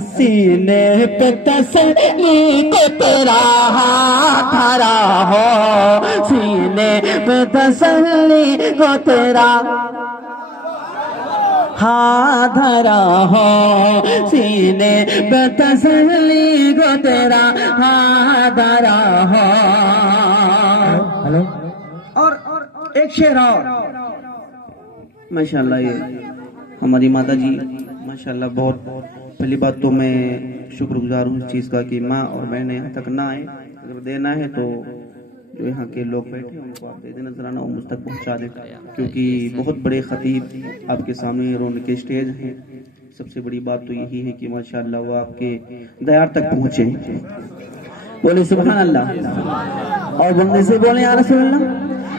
सीने पे तसल्ली को तेरा हाथ धरा हो, सीने पे तसल्ली को तेरा हाथ धरा हो, सीने पे तसल्ली को तेरा हाथ धरा हो। हेलो, और एक शेर और। माशाल्लाह, ये हमारी माता जी माशाल्लाह बहुत। पहली बात तो मैं शुक्रगुजार हूँ इस चीज़ का कि माँ और बहनें यहाँ तक ना आए। अगर देना है तो जो यहाँ के लोग बैठे हैं उनको आप दे देना ज़रा, वो मुझ तक पहुँचा दें, क्योंकि बहुत बड़े ख़तीब आपके सामने रोने के स्टेज हैं। सबसे बड़ी बात तो यही है कि माशाल्लाह वो आपके दयार तक पहुँचे। बोले सुभान अल्लाह, और बंदे से बोले या रसूल अल्लाह।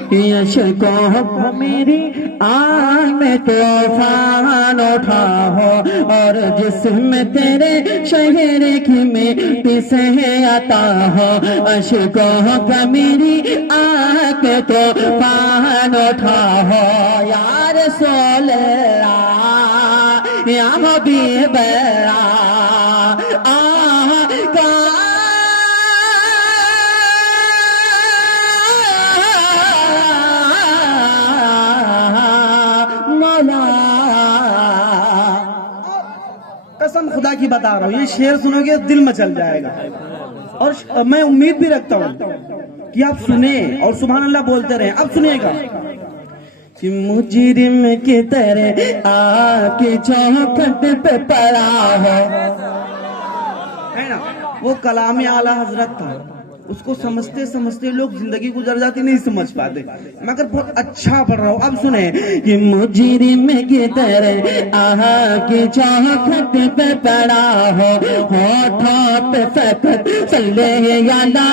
यशकों को मेरी आँख में तूफान उठा हो, और जिसमें तेरे शहर की मिट्टी से आता हो। अशकों का मेरी आँख में तूफान उठा हो, या रसूल अल्लाह या हबीब अल्लाह। कसम खुदा की बता रहा हूँ, ये शेर सुनोगे दिल मचल जाएगा। और मैं उम्मीद भी रखता हूँ कि आप सुने और सुभान अल्लाह बोलते रहें। अब सुनिएगा। कि मुजरिम की तरह आके चौखट पे पड़ा हो, है ना, वो कलाम आला हजरत था, उसको समझते समझते लोग जिंदगी गुजर जाती, नहीं समझ पाते, मगर बहुत अच्छा पढ़ रहा हूँ। अब सुने। कि मुजरिम की तरह आके चौखट पे पड़ा हो, होठों पे फकत सल्ले अला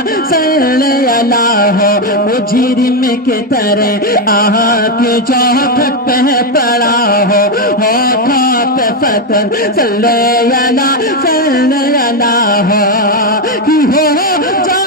हो। मुजरिम की तरह आके चौखट पे पड़ा हो, होठों पे फकत सल्ले अला हो। कि हो जा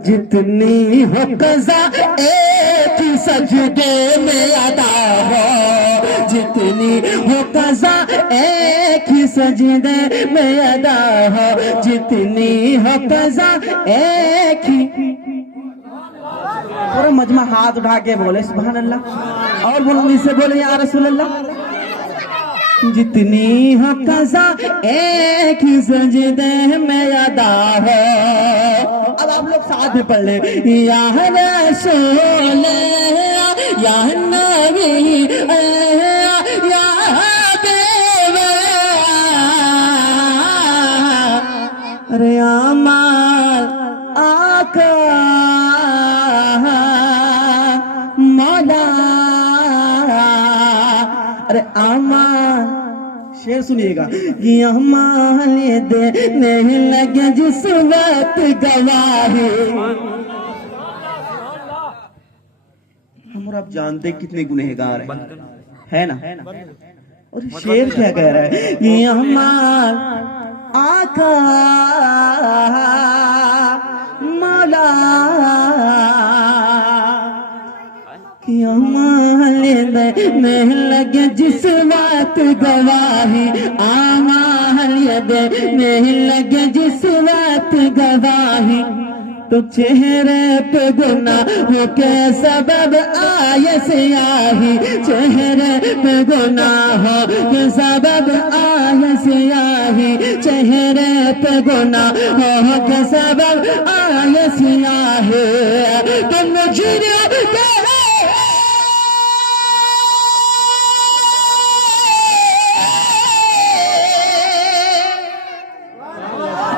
जितनी हो कज़ा एक ही सजदे में अदा हो, जितनी हो कज़ा एक ही सजदे में अदा हो, जितनी हो कज़ा एक ही। पूरा मजमा हाथ उठा के बोले सुभान अल्लाह, और बुलंदी से बोले या रसूल अल्लाह। जितनी हो कज़ा एक ही सजदे में अदा हो। अब आप लोग साथ में पढ़ ले। या रसूल या नबी या हबीब, अरे अमाल आका मौला, अरे अमाल। शेर सुनिएगा। ये हमारे देने लगे जिस वक्त गवाही। हम और आप जानते कितने गुनहगार है ना। और शेर क्या कह रहा है? ये हमार आका मौला, कि हमारे देने लगे जिस बात गवाही। हमारे देने लगे जिस बात गवाही, तो चेहरे पे गुनाहों के सबब आए सियाही। चेहरे पे गुनाहों के सबब आए सियाही, चेहरे पे गुनाहों के सबब आए सियाही। तो मुजरिम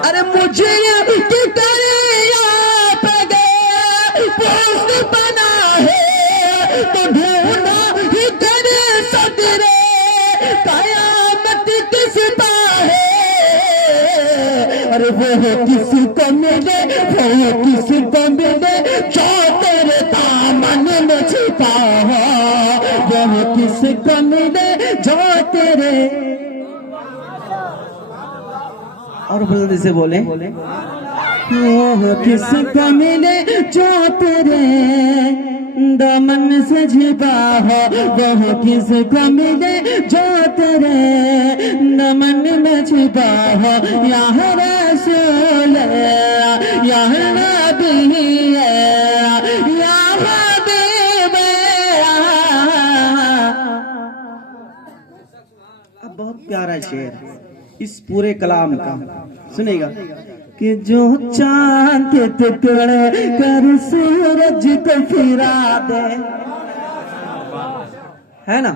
अरे मुझे की दरिया पे गया पोस्ट बना है, तो ढूंढा ही कयामत किसका है, अरे वो किसको मिले, वो किसको मिले जो तेरे दामन में छिपा हो, वो किसको मिले जो तेरे, और बुलंदी से बोले, वो किसको मिले जो तेरे दामन से छिपा हो, वो किसको मिले जो तेरे दामन में छिपा हो। या रसूल या नबी या हबीब। अब बहुत प्यारा शेर इस पूरे कलाम का सुनेगा कि जो चांद के टुकड़े कर सूरज को फिरा दे, है ना।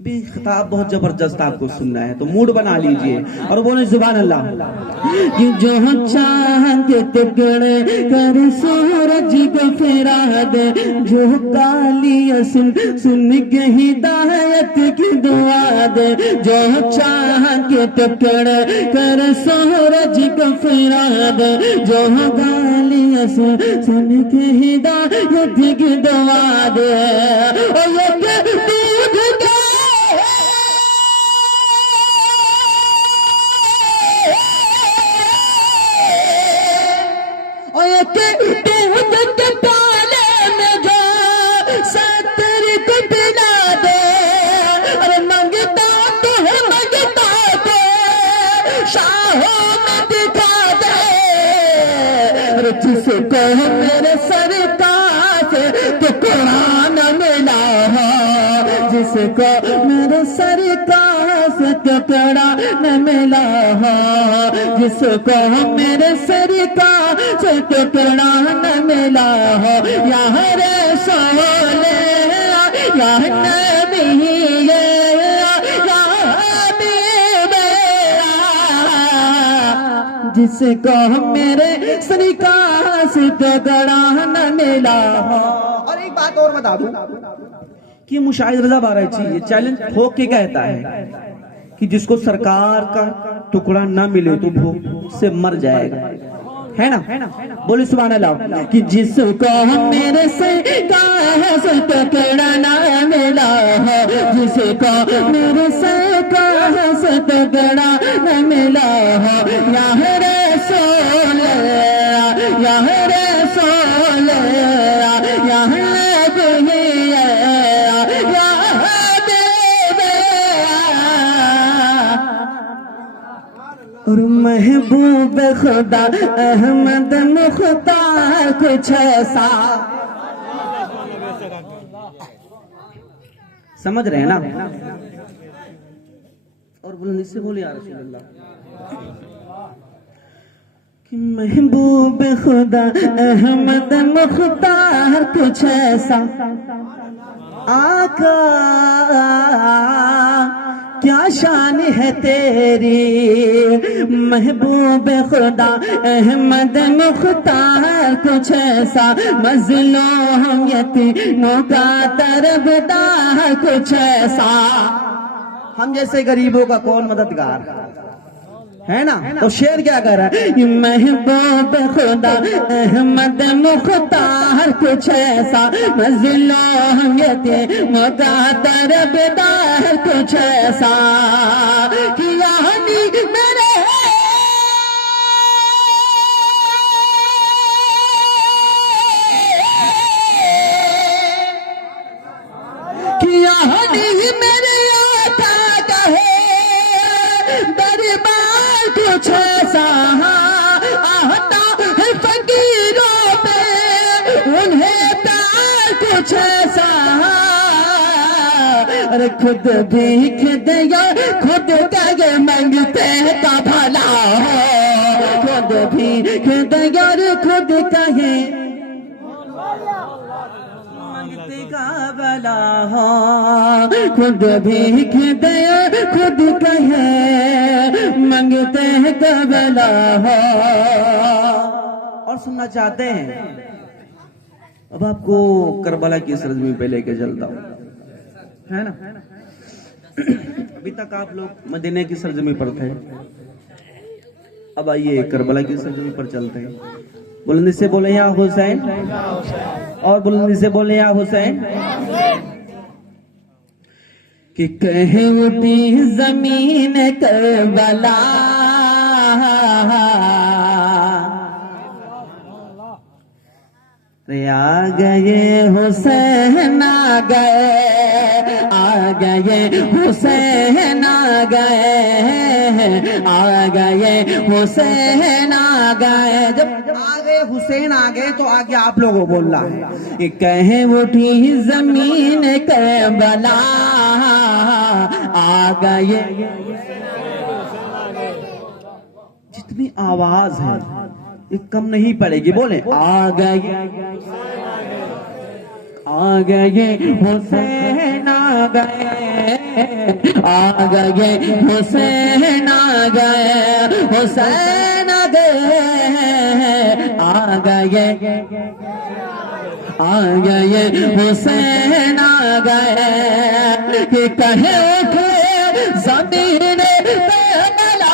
अभी खिताब बहुत जबरदस्त आपको सुनना है तो मूड बना लीजिए और बोले सुभान अल्लाह। कि जो चांद के टुकड़े कर सूरज को फिरा दे, जो काली सुन सुन के हिदायत की दुआ दे, जो चांद के टुकड़े कर सूरज को फिरा दे, जो काली सुन सुन के हिदायत की दुआ दे। और ये दूध का दूध के प्याले में जो सत्तर को पिला दे, अरे मंगता तो है मंगता को शाहों में दिखा दे, अरे जिसको मेरे सरकार से तो कुरान मिला हो, जिसको मेरे सरकार से तो कुरान मिला हो, जिसको मेरे सरकार से तो कुरान मिला हो। या रसूल या नबी या हबीब, जिसको मेरे सरकार से तो कुरान मिला हो। और एक बात और बता दूं कि मुशाहिद रजा बाराची ये चैलेंज ठोक के कहता है कि जिसको सरकार का टुकड़ा ना मिले तो भूख से मर जाएगा, है ना। बोले सुभान अल्लाह। कि जिसको मेरे सरकार से तो टुकड़ा ना मिला हो, जिसको मेरे सरकार से तो टुकड़ा ना मिला हो। या रसूल या रसूल या नबी या हबीब, और महबूब खुदा अहमद मुख्तार कुछ ऐसा। समझ रहे हैं ना। और बुलंदी से बोले या रसूल अल्लाह। कि महबूब खुदा अहमद मुख्तार कुछ ऐसा, आका क्या शान है तेरी, महबूब खुदा अहमद मुख्तार कुछ ऐसा, मज़लूम यतीमों का तरबदार कुछ ऐसा। हम जैसे गरीबों का कौन मददगार है ना। तो शेर क्या कर रहा है, महबूब खुदा अहमद मुख्तार कुछ ऐसा, मज़लूम यतीमों का तरबदार कुछ ऐसा। कि यानी मेरे कि यानी मेरे आका का है दरबार कुछ ऐसा, आता है फकीरों पे उन्हें प्यार कुछ ऐसा। अरे खुद भीख दिया खुद का ये मांगते का भला हो, खुद भीख दिया खुद का है मांगते का भला हो, खुद भीख दिया खुद का है मांगते हैं कबला हो। और सुनना चाहते हैं। अब आपको करबला की सरजमी पे लेके चलता हूँ, है ना। अभी तक आप लोग मदीने की सरजमी पर थे, अब आइए करबला की सरजमी पर चलते हैं। बुलंदी से बोले या हुसैन, और बुलंदी से बोले या हुसैन। कि कहीं उठी जमीन करबला, आ गए हुसैन आ गए, आ गए हुसैन आ गए, आ गए हुसैन आ गए। जब आगे हुसैन आ गए तो आगे आप लोगों को बोलना है। कहीं उठी जमीन करबला, आ गए। जितनी आवाज है ये कम नहीं पड़ेगी, बोले आ गए, आ गए हुसैन आ गए, आ गए हुसैन आ गए, हुसैन आ गए, आ गए, आ गए हुसैन आ गए। कि कहे उठे जमीन करबला,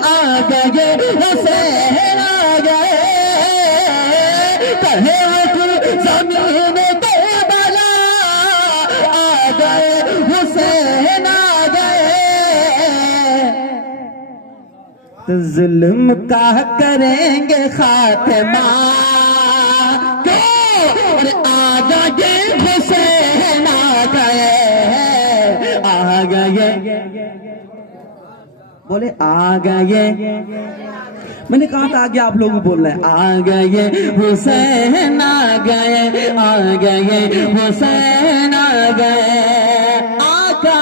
आ गए हुसैन आ गए। कहे उठे जमीन करबला, आ गए हुसैन आ गए। तो जुल्म का करेंगे खात्मा, क्यों आ गए हुसैन आ गए, आ गए, बोले आ गए। मैंने कहा था आगे आप लोग भी बोल रहे हैं। आ गए हुसैन आ गए, आ गए हुसैन आ गए। आका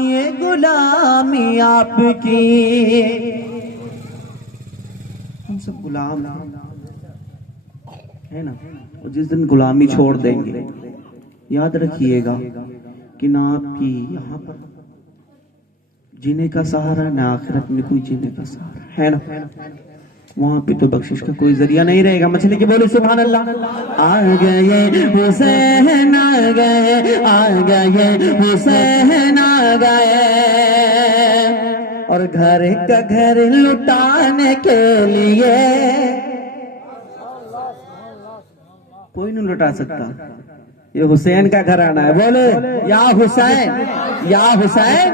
ये गुलामी आपकी, हम सब गुलाम है ना, और जिस दिन गुलामी छोड़ देंगे याद रखिएगा कि ना आपकी यहाँ पर जीने का सहारा, ना आखिरत में कोई जीने का सहारा है ना। वहां पे तो बख्शिश का कोई जरिया नहीं रहेगा। मछली की बोले सुभान अल्लाह। आ गए हुसैन आ गए, आ गए हुसैन आ गए। और घर का घर लुटाने के लिए कोई नहीं लुटा सकता, ये हुसैन का घराना है। बोले या हुसैन, या हुसैन।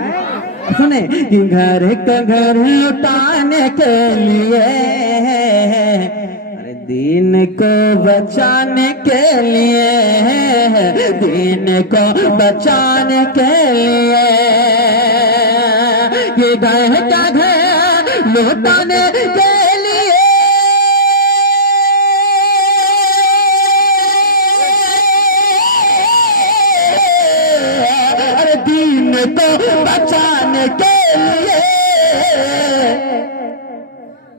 सुने कि घर का घर लुटाने के लिए, अरे दीन को बचाने के लिए, दीन को बचाने के लिए, ये घर का घर लुटाने के लिए। अरे दीन को बचाने के लिए,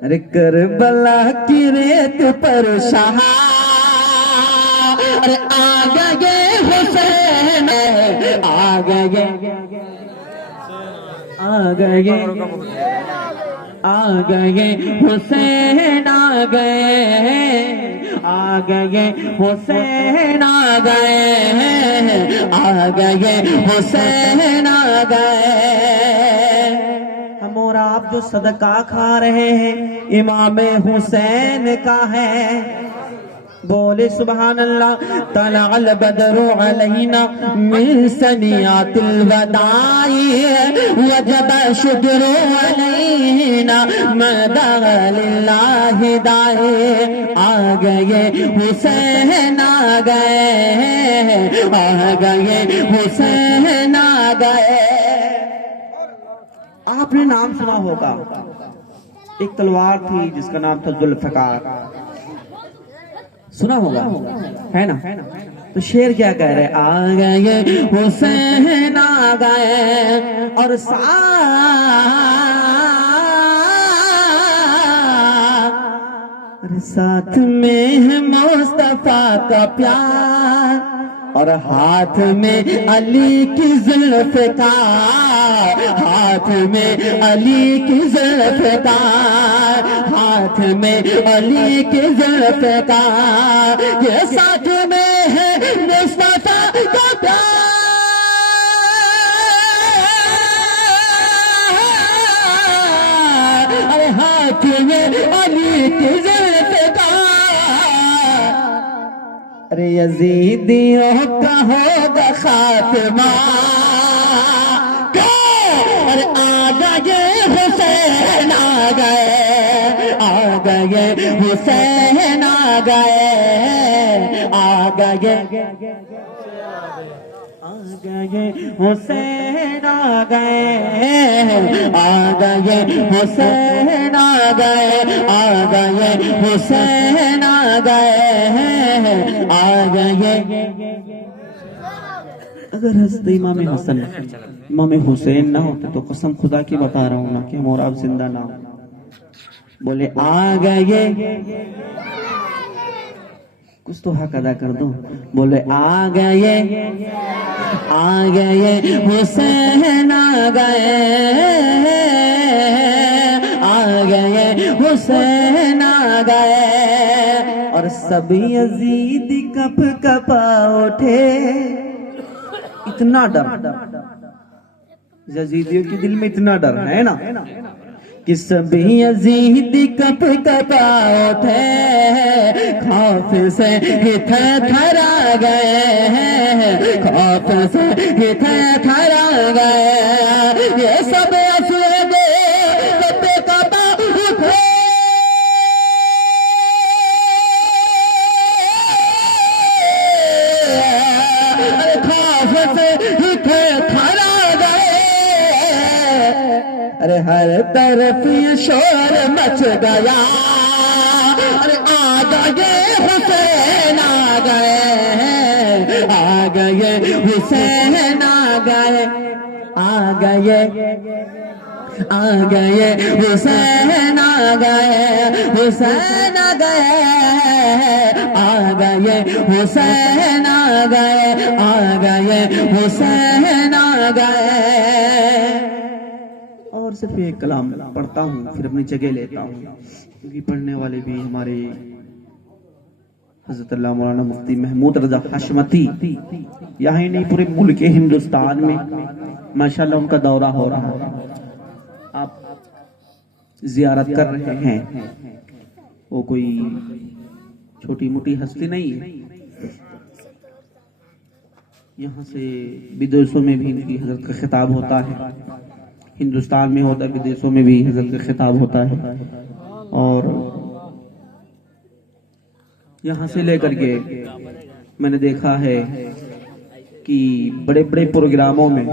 अरे करबला की रेत पर शहा, अरे आ गए हुसैन, आ गए, आ गए, आ गए हुसैन आ गए, आ गए हुसैन आ गए, आ गए हुसैन आ गए। हम और आप जो सदका खा रहे हैं इमाम हुसैन का है। बोले सुभान अल्लाह। तलअल बदरु अलैना मिन सनियातिल वदाई, वजब शुक्रु अलैना मदा लिल्लाहि दाई। आ गए हुसैन आ गए, आ गए हुसैन आ गए। आपने नाम सुना होगा, एक तलवार थी जिसका नाम था जुल्फकार, सुना होगा है ना। तो शेर क्या कह रहे, आ गए हुसैन आ गए और साथ में है मुस्तफा का प्यार, और हाथ में अली की जुल्फ का, हाथ में अली की जुल्फ का, हाथ में अली की जुल्फ का, ये साथ में है मुस्तफा का प्यार। अरे हाथ में अली की जुल्फ का, अरे यजीदियों का होगा खात्मा, अरे आ गए हुसैन आ गए, आ गए हुसैन आ गए, आ गए, आ गए हुसैन आ गए, आ गए हुसैन आ गए, आ गए हुसैन आ गए, आ गए। अगर हज़रत इमाम हसन इमाम हुसैन ना होते तो कसम खुदा की बता रहा हूँ ना कि हम और आप जिंदा ना हो। बोले आ गए, कुछ तो हक अदा कर दो। बोले आ गए, आ गए हुसैन आ गए, आ गए हुसैन आ गए। और सभी यजीद कप कपा उठे, इतना डर यजीदियों के दिल में, इतना डर है ना कि सभी यजीद कप कपा उठे, खौफ से थरा गए, खौफ से थरा गए, ये सब अफवाह कप कपा उठे, खौफ से थरा गए। अरे हर तरफ ये शोर मच गया, अरे आ गए हुसैन आ गए, आ गए हुसैन आ गए, आ गए, आ गए हुसैन आ गए, हुसैन आ गए, आ गए हुसैन आ गए, आ गए हुसैन आ गए। और सिर्फ एक कलाम पढ़ता हूँ फिर अपनी जगह लेता हूँ, क्योंकि पढ़ने वाले भी हमारे हजरत अल्लाह मौलाना मुफ्ती महमूद रजा हशमती, यहाँ ही नहीं पूरे मुल्क हिंदुस्तान में माशाल्लाह उनका दौरा हो रहा है, आप जियारत कर रहे हैं। वो कोई छोटी मोटी हस्ती नहीं है, यहाँ से विदेशों में भी इनकी हजरत का खिताब होता है, हिंदुस्तान में होता है, विदेशों में भी हजरत का खिताब होता है। और यहाँ से लेकर के मैंने देखा है कि बड़े बड़े प्रोग्रामों में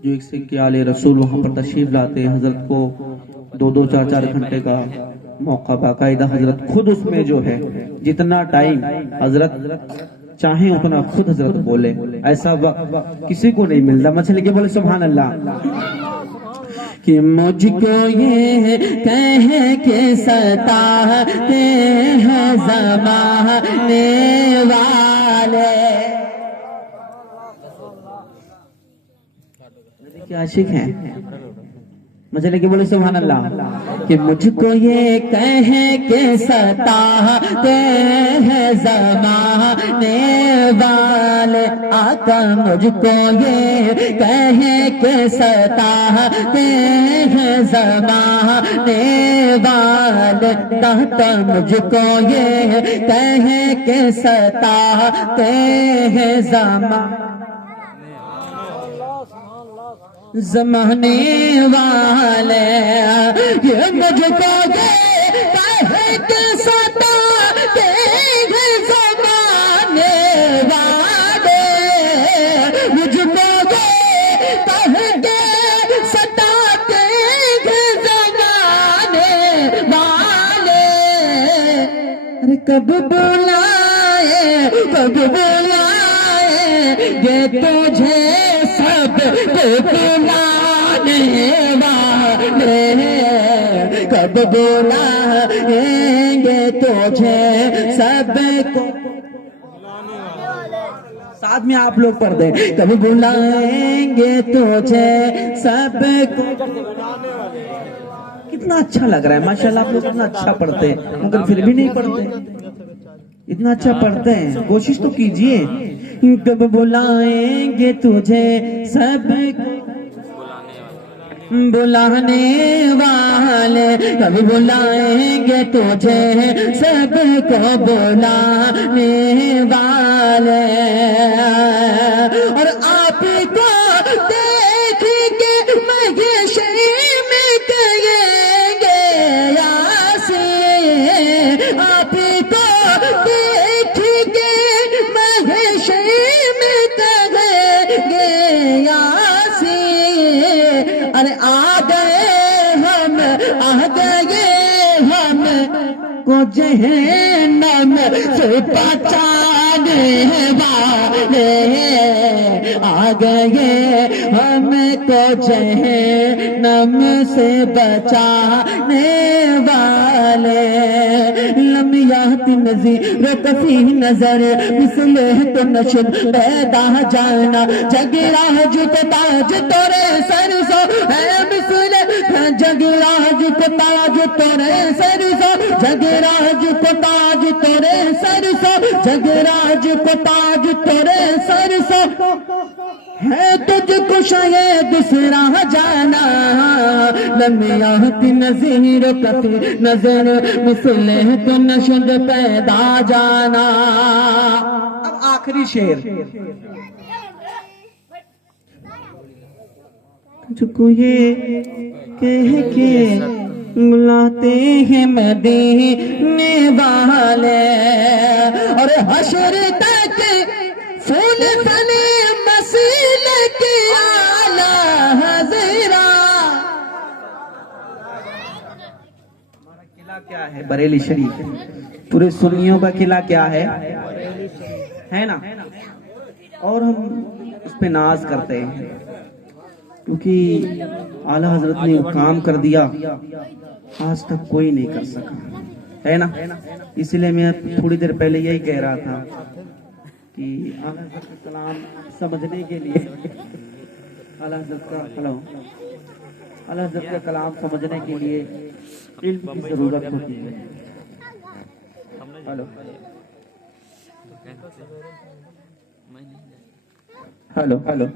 जो एक सिंह के आले रसूल वहां पर तशरीफ लाते हैं, हजरत को 2-2 4-4 घंटे का मौका बाकायदा हजरत खुद उसमें जो है जितना टाइम हजरत चाहे उतना खुद हजरत बोले, ऐसा वक्त किसी को नहीं मिलता। मछली के बोले सुभान अल्लाह। कि मुझको ये कह के सताते हैं ज़माने वाले, क्या आशिक हैं, मजे लेके बोले सुभान अल्लाह। कि मुझको ये कह के सताते हैं ज़माने वाले, आका मुझको ये कह के सताते हैं ज़माने वाले, दाता मुझको ये कह के सताते हैं ज़माने वाले, ये मुझको कह के सताते हैं ज़माने वाले, मुझको कह के सताते हैं ज़माने वाले। अरे कब बुलाए, कब बुलाए ये तुझे सब बुलाने वाले, कब बुलाएंगे तुझे सबको। साथ साथ में आप लोग पढ़ दें। कभी बुलाएंगे तुझे सबको। कितना अच्छा लग रहा है माशाल्लाह, आप लोग कितना अच्छा पढ़ते हैं, मगर फिर भी नहीं पढ़ते। इतना अच्छा पढ़ते हैं, कोशिश तो कीजिए। कब बुलाएंगे तुझे सब बुलाने वाले, कभी बुलाएंगे तुझे सबको बुलाने वाले। और आप को देखेंगे महशर में कहेंगे यासी, आप को देखेंगे महशर में कहेंगे यासी। अरे आ गए हम को जहन्नम से बचाने वाले, आ गए हमको जहन्नम से बचाने वाले। लम याति नज़ीर कफी नजर मिसले तो नशुन पैदा जाना, जगराज को ताज तोरे सरसो है मिसले, जगराज को ताज तोरे सरसो, जगराज को ताज तोरे सरसो, जगराज को ताज तोरे सरसो है तुझको शायद दूसरा जाना। लम्याती नज़ीर कफी नजर मिसले तो नशुद पैदा जाना। अब आखिरी शेर, तुझको ये कह के बुलाते हैं मदीने वाले, और हशर तक फूल फले मसील के आला हज़रा। हमारा किला क्या है? बरेली शरीफ। पूरे सुन्नियों का किला क्या है ना? और हम उस पे नाज करते हैं क्योंकि आला हजरत ने काम कर दिया आज तक कोई नहीं कर सका, है ना? इसलिए मैं थोड़ी देर पहले यही कह रहा था कि आला हजरत का कलाम समझने के लिए, आला हजरत का कलाम समझने के लिए इल्म की जरूरत होती है। Hello hello hello.